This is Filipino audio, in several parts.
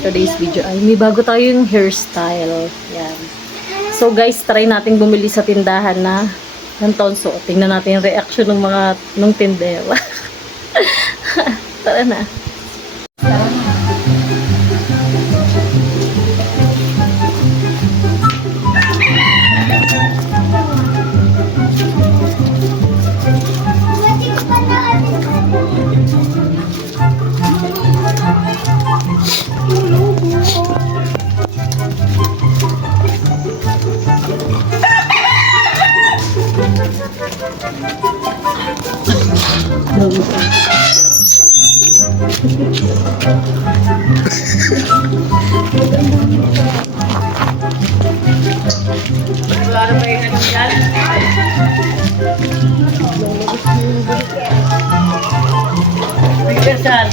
today's video ay may bago tayong hairstyle. Yan. So guys, try natin bumili sa tindahan na ng tonso. Tingnan natin yung reaction ng mga nung tindera. Tara na. Wala na ba yung ano dyan? Pagkasan.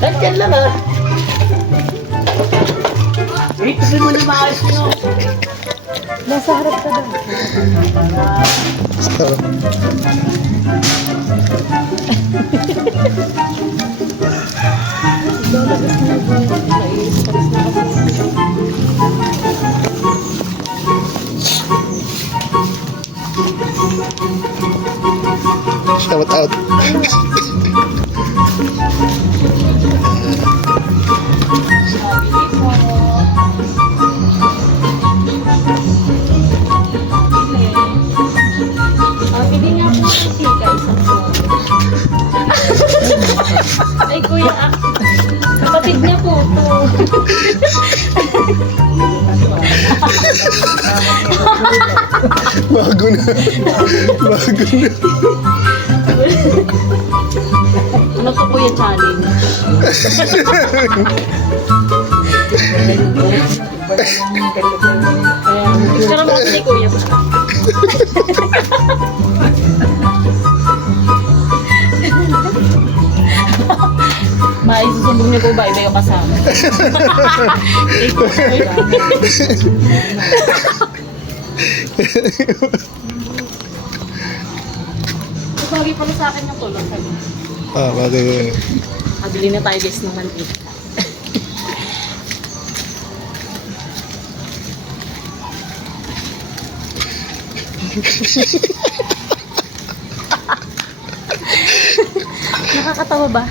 Ganyan lang ah. Wait, sabi mo na maayos nyo. Nasa harap ka daw. Shout out. Hindi nga po si Sika, isang ay kuya, kapatid niya po to. Bago na. Bago na. Ano to kuya challenge? Pero mo si kuya pa. Maisusumbong niyo po ba iba yung kasama? Bagay pala sa akin yung tulog. Bagay ko yun. Kabili na tayo guys ng mantika. Nakakatawa ba?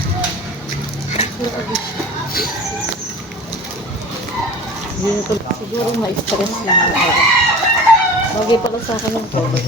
Siguro ma-stress lang ako. Bagay pala sa akin yung tulog.